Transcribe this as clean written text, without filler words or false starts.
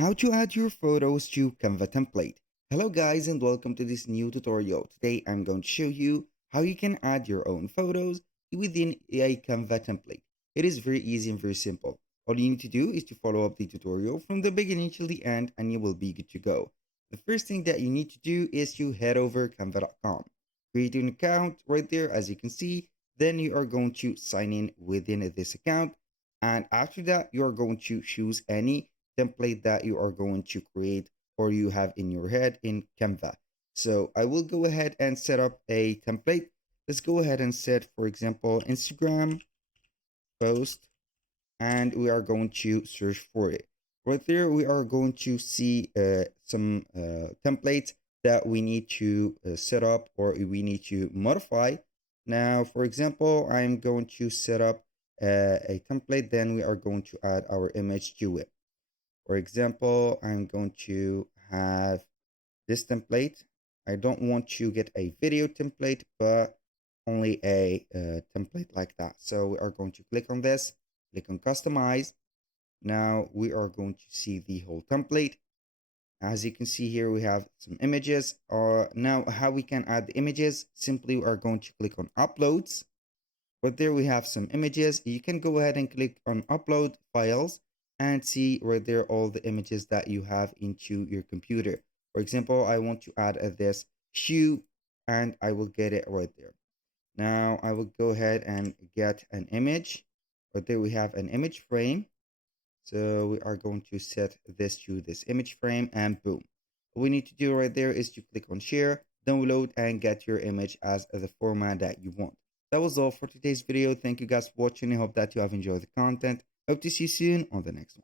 How to add your photos to Canva template. Hello guys and welcome to this new tutorial. Today I'm going to show you how you can add your own photos within a Canva template. It is very easy and very simple. All you need to do is to follow up the tutorial from the beginning till the end and you will be good to go. The first thing that you need to do is to head over canva.com. Create an account right there as you can see. Then you are going to sign in within this account. And after that, you are going to choose any template that you are going to create or you have in your head in Canva. So I will go ahead and set up a template. Let's go ahead and set, for example, Instagram post, and we are going to search for it. Right there, we are going to see some templates that we need to set up or we need to modify. Now, for example, I'm going to set up a template, then we are going to add our image to it. For example, I'm going to have this template. I don't want to get a video template, but only a template like that. So we are going to click on this, click on customize. Now we are going to see the whole template. As you can see here, we have some images. Now how we can add the images, simply we are going to click on uploads. But there we have some images. You can go ahead and click on upload files and see right there all the images that you have into your computer. For example, I want to add this shoe and I will get it right there. Now I will go ahead and get an image. Right there we have an image frame. So we are going to set this to this image frame and boom. What we need to do right there is to click on share, download and get your image as the format that you want. That was all for today's video. Thank you guys for watching. I hope that you have enjoyed the content. Hope to see you soon on the next one.